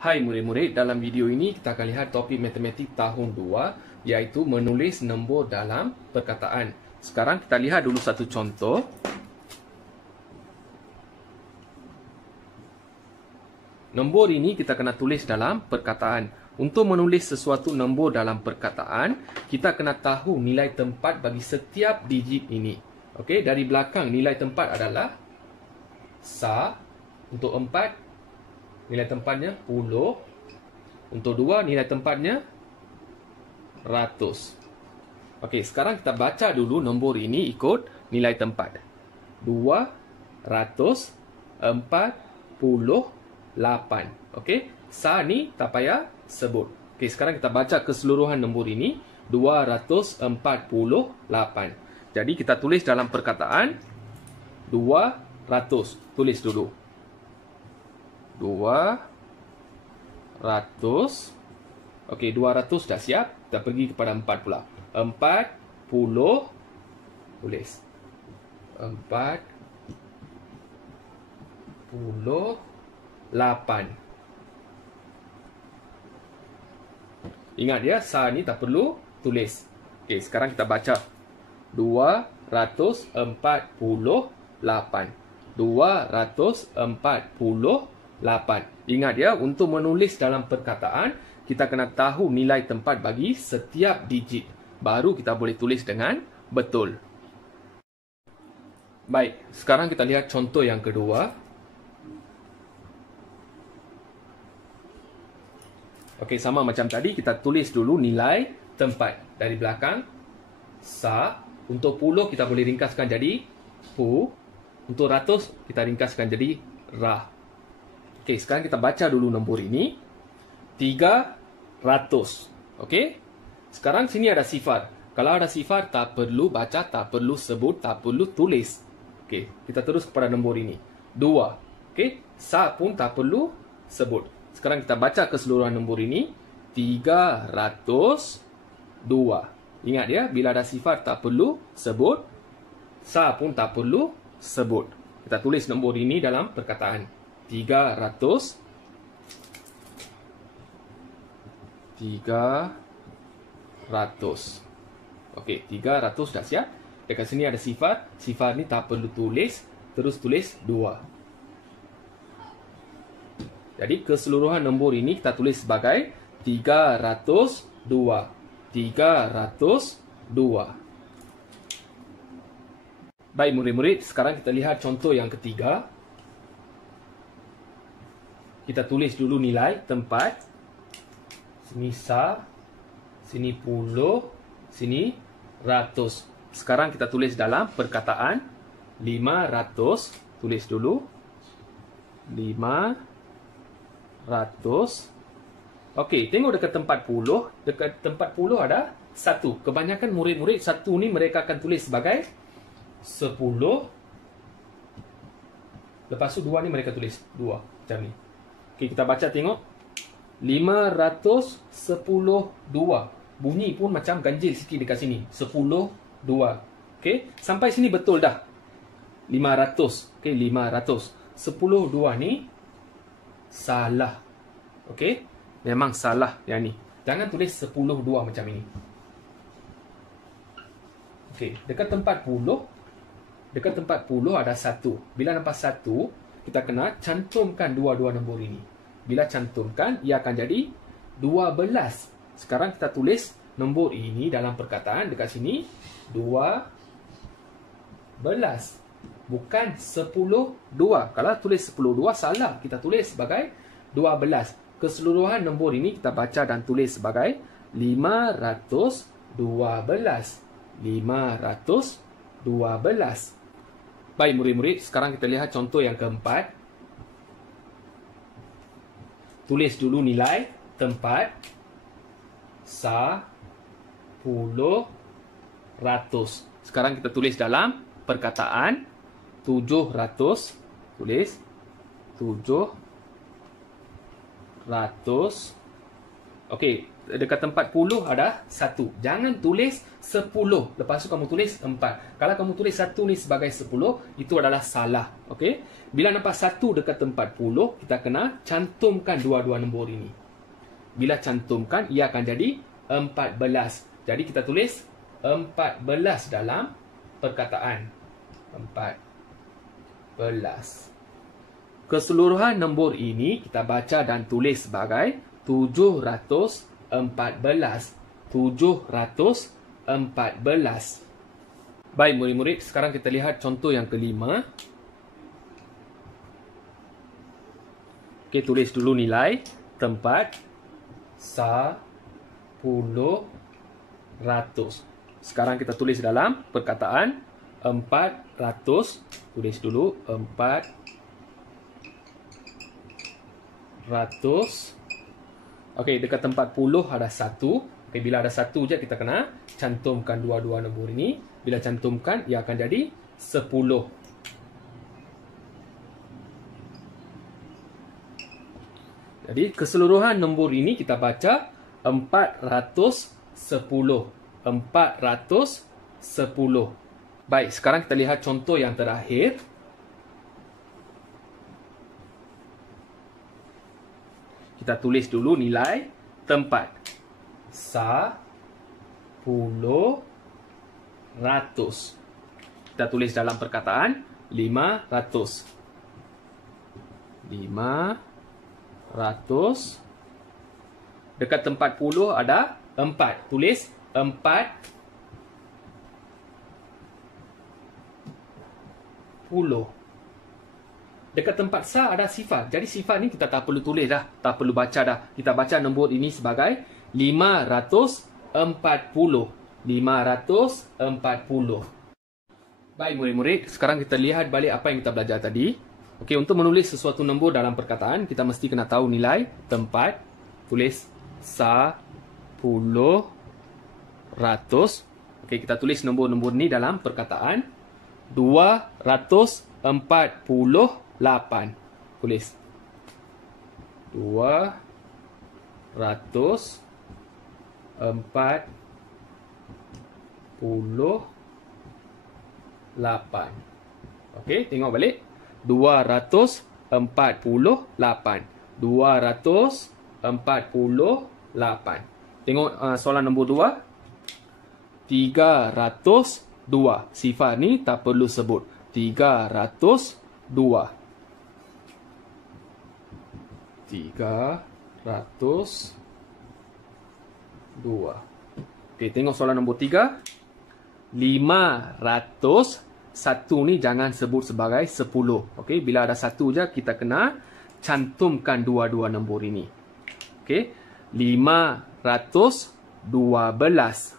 Hai murid-murid, dalam video ini kita akan lihat topik matematik tahun 2 iaitu menulis nombor dalam perkataan. Sekarang kita lihat dulu satu contoh. Nombor ini kita kena tulis dalam perkataan. Untuk menulis sesuatu nombor dalam perkataan, kita kena tahu nilai tempat bagi setiap digit ini. Okey, dari belakang nilai tempat adalah sa. Untuk 4 nilai tempatnya 10. Untuk 2 nilai tempatnya 100. Okey, sekarang kita baca dulu nombor ini ikut nilai tempat. 248. Okey, sa ni tak payah sebut. Okey, sekarang kita baca keseluruhan nombor ini 248. Jadi kita tulis dalam perkataan 200. Tulis dulu. 200. Okey, 200 dah siap. Kita pergi kepada 4 pula. 40. Tulis. 48. Ingat ya, sa ni tak perlu tulis. Okey, sekarang kita baca. 248. 248. Ingat ya, untuk menulis dalam perkataan, kita kena tahu nilai tempat bagi setiap digit. Baru kita boleh tulis dengan betul. Baik, sekarang kita lihat contoh yang kedua. Okey, sama macam tadi, kita tulis dulu nilai tempat. Dari belakang, sa. Untuk 10, kita boleh ringkaskan jadi pu. Untuk 100, kita ringkaskan jadi ra. Okey, sekarang kita baca dulu nombor ini. 300. Okey. Sekarang sini ada sifar. Kalau ada sifar, tak perlu baca, tak perlu sebut, tak perlu tulis. Okey, kita terus kepada nombor ini. 2. Okey, sa pun tak perlu sebut. Sekarang kita baca keseluruhan nombor ini. 302. Ingat ya, bila ada sifar tak perlu sebut, sa pun tak perlu sebut. Kita tulis nombor ini dalam perkataan. 300. Okey, 300 dah siap. Dekat sini ada sifar. Sifar ni tak perlu tulis. Terus tulis 2. Jadi keseluruhan nombor ini kita tulis sebagai 302. 302. Baik murid-murid, sekarang kita lihat contoh yang ketiga. Kita tulis dulu nilai tempat. Sini sa, sini 10, sini 100. Sekarang kita tulis dalam perkataan 500. Tulis dulu 500. Okey, tengok dekat tempat 10. Dekat tempat 10 ada 1. Kebanyakan murid-murid 1 ni mereka akan tulis sebagai 10. Lepas tu 2 ni mereka tulis 2 macam ni. Okey, kita baca tengok. 512. Bunyi pun macam ganjil sikit dekat sini. 10-2. Okey, sampai sini betul dah. 500. Okey, 500. 10-2 ni salah. Okey, memang salah yang ni. Jangan tulis 10-2 macam ini. Okey, dekat tempat 10. Dekat tempat 10 ada 1. Bila nampak 1, kita kena cantumkan dua-dua nombor ini. Bila cantumkan, ia akan jadi 12. Sekarang kita tulis nombor ini dalam perkataan dekat sini 12. Bukan 10-2. Kalau tulis 10-2 salah. Kita tulis sebagai 12. Keseluruhan nombor ini kita baca dan tulis sebagai 512. 512. Baik murid-murid, sekarang kita lihat contoh yang keempat. Tulis dulu nilai tempat. Sa, 10, 100. Sekarang kita tulis dalam perkataan 700. Tulis 700. Okey, dekat tempat puluh ada 1. Jangan tulis 10. Lepas tu kamu tulis 4. Kalau kamu tulis 1 ni sebagai 10, itu adalah salah. Okey? Bila nampak 1 dekat tempat puluh, kita kena cantumkan dua-dua nombor ini. Bila cantumkan, ia akan jadi 14. Jadi kita tulis 14 dalam perkataan. 14. Keseluruhan nombor ini kita baca dan tulis sebagai 714. 714. Baik murid-murid, sekarang kita lihat contoh yang kelima. Okey, tulis dulu nilai tempat 10 ratus. Sekarang kita tulis dalam perkataan 400. Tulis dulu 400. Okey, dekat tempat puluh ada 1. Okey, bila ada 1 je kita kena cantumkan dua-dua nombor ini. Bila cantumkan, ia akan jadi 10. Jadi keseluruhan nombor ini kita baca 410. 410. Baik, sekarang kita lihat contoh yang terakhir. Kita tulis dulu nilai tempat 10 ratus. Kita tulis dalam perkataan 500. 500. Dekat tempat puluh ada 4. Tulis 40. Dekat tempat sa ada sifar. Jadi sifar ni kita tak perlu tulis dah. Tak perlu baca dah. Kita baca nombor ini sebagai 540. 540. Baik murid-murid, sekarang kita lihat balik apa yang kita belajar tadi. Okey, untuk menulis sesuatu nombor dalam perkataan, kita mesti kena tahu nilai tempat. Tulis 10 ratus. Okey, kita tulis nombor-nombor ni dalam perkataan 248. Tulis 248. Okey, tengok balik. 248. 248. Tengok soalan nombor 2. 302. Sifar ni tak perlu sebut. 302. 302. Okey, tengok soalan nombor 3. 500. 1 ni jangan sebut sebagai 10. Okey, bila ada 1 je kita kena cantumkan dua-dua nombor ini. Okey, 512. 512.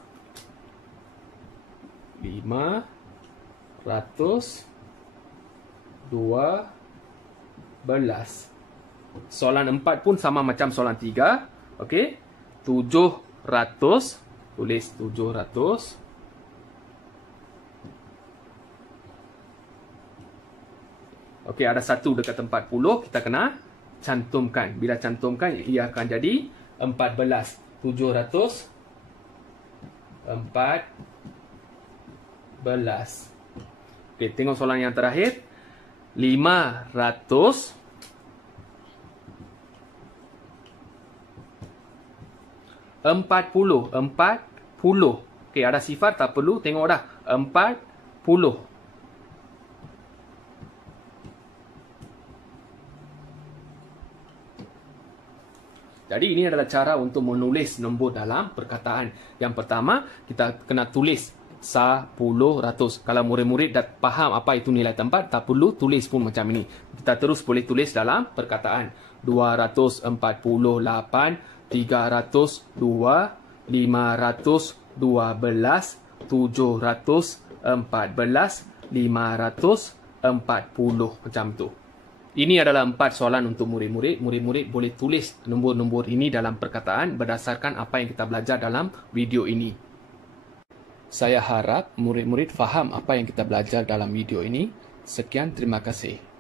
Soalan 4 pun sama macam soalan 3. Okey, 700. Tulis 700. Okey, ada 1 dekat tempat puluh, kita kena cantumkan. Bila cantumkan, ia akan jadi 14. 714. Okey, tengok soalan yang terakhir. 500. 40. Okey, ada sifar tak perlu. Tengok dah. 40. Jadi ini adalah cara untuk menulis nombor dalam perkataan. Yang pertama, kita kena tulis 10 ratus. Kalau murid-murid dah faham apa itu nilai tempat, tak perlu tulis pun macam ini. Kita terus boleh tulis dalam perkataan. 248, 302, 512, 714, 540. Macam tu. Ini adalah 4 soalan untuk murid-murid. Murid-murid boleh tulis nombor-nombor ini dalam perkataan berdasarkan apa yang kita belajar dalam video ini. Saya harap murid-murid faham apa yang kita belajar dalam video ini. Sekian, terima kasih.